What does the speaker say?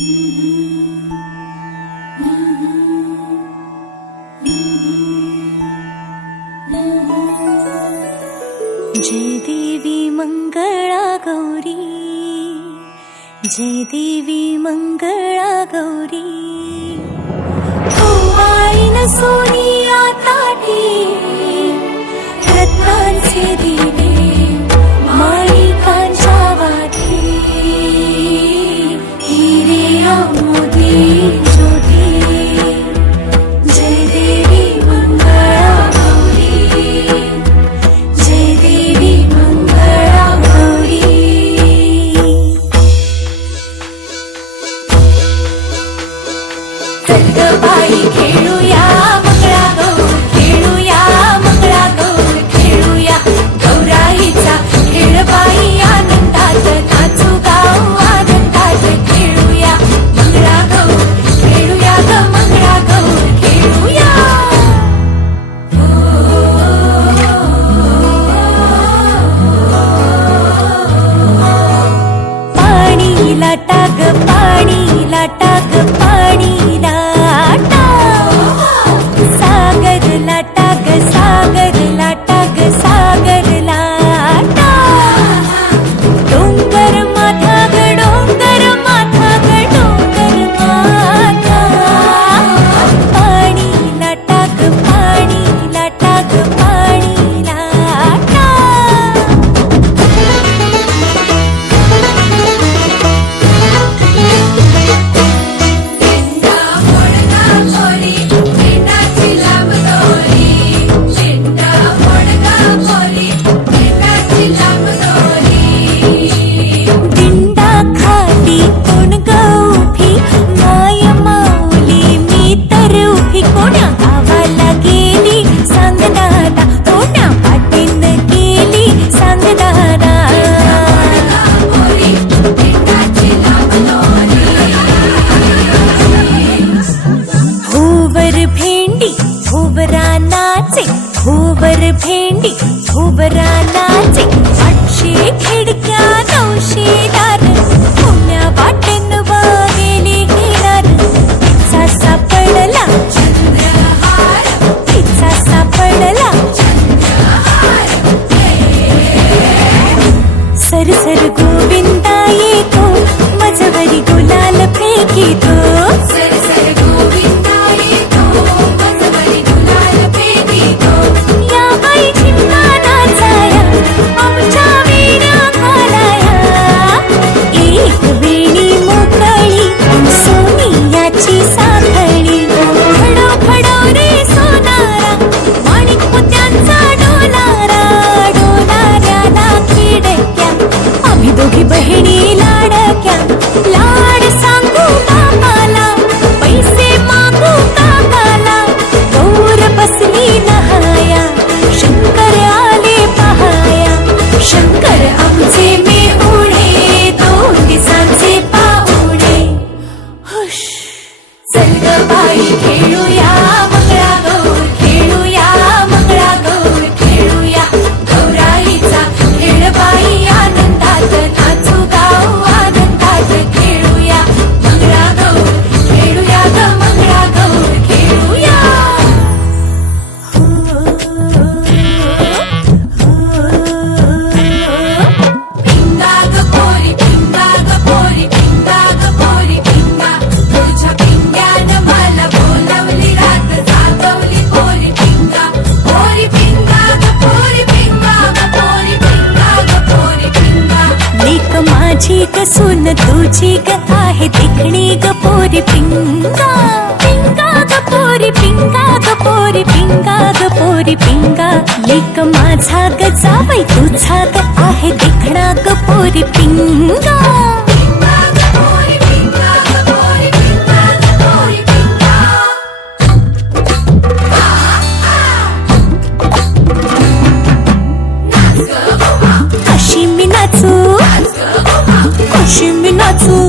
जय देवी मंगळा गौरी, जय देवी मंगळा गौरी। ओवाळीन सोनिया ताटी रत्नांचे दिवे माणिकांच्या वाटी, हिरे मोती ज्योती। जय देवी मंगळा गौरी, जय देवी मंगळा गौरी। चल ग बाई खेळूया मंगळा गौर, खेळूया मंगळा गौर, खेळूया गौराईचा खेळ बाई आनंदात नाचू गाऊ आनंदात। खेळूया मंगळा गौर, खेळूया ग मंगळा गौर, खेळूया। पाणी लाटा ग पाणी लाटा ग पाणी लाटा, सागर लाटा ग सागर लाटा ग सागर लाटा। डोंगर माथा ग डोंगर माथा ग डोंगर माथा, पाणी लाटा ग पाणी लाटा ग पाणी लाटा। दिंडा खाली कोण गौफी माय माऊली मी तर उभी। कोण्या गावाला गेली सांग दादा, कोण्या पाटीन गेली सांग दादा। भुवर भेंडी भुवरा नाचे, भुवर भेंडी भुवरा नाचे। 800 खिडक्या 900 दार, पुण्या वाटेन गेली हिरार। तिचा सापडला चंद्रहार, तिचा सापडला चंद्रहार। सर सर गोविंदा येतो मजवरी गुलाल फेकीतो। सर सर गोविंदा येतो मजवरी गुलाल फेकीतो। या बाई झिम्मा नाचाया आमच्या वेण्या घालाया, एक वेणी मोकळी सोनियाची साखळी। खडो खडो रे सोनारा माणिक मोत्यांचा डोलारा, डोलाऱ्याला खिडक्या आम्ही दोघी बहिणी लाडक्या। लाड सांगू बापाला पैसे मागू काकाला, गौर बसली नहाया शंकर आले पहाया। शंकर आमचे मेहुणे 2 दिवसांचे पाहुणे। हुश चल ग बाई खेळूया मंगळा गौर, खेळूया मंगळा गौर, खेळूया गौराईचा खेळ बाई आनंदात नाचू गाऊ आनंदात। खेळूया मंगळा गौर, खेळूया ग मंगळा गौर, खेळूया। पिंगा ग पोरी पिंगा ग पोरी पिंगा ग पोरी पिंगा, तुझ्या पिंग्यानं मला बोलावली रात जागवली पोरी पिंगा। पोरी पिंगा ग पोरी पिंगा ग पोरी पिंगा ग पोरी पिंगा। लेक माझी ग सून तुझी ग आहे देखणी ग पोरी पिंगा। पिंगा ग पोरी पिंगा ग पोरी पिंगा ग पोरी पिंगा। लेक माझा ग जावई तुझा ग आहे देखणा ग पोरी पिंगा। कशी मी नाचू, कशी मी नाचू,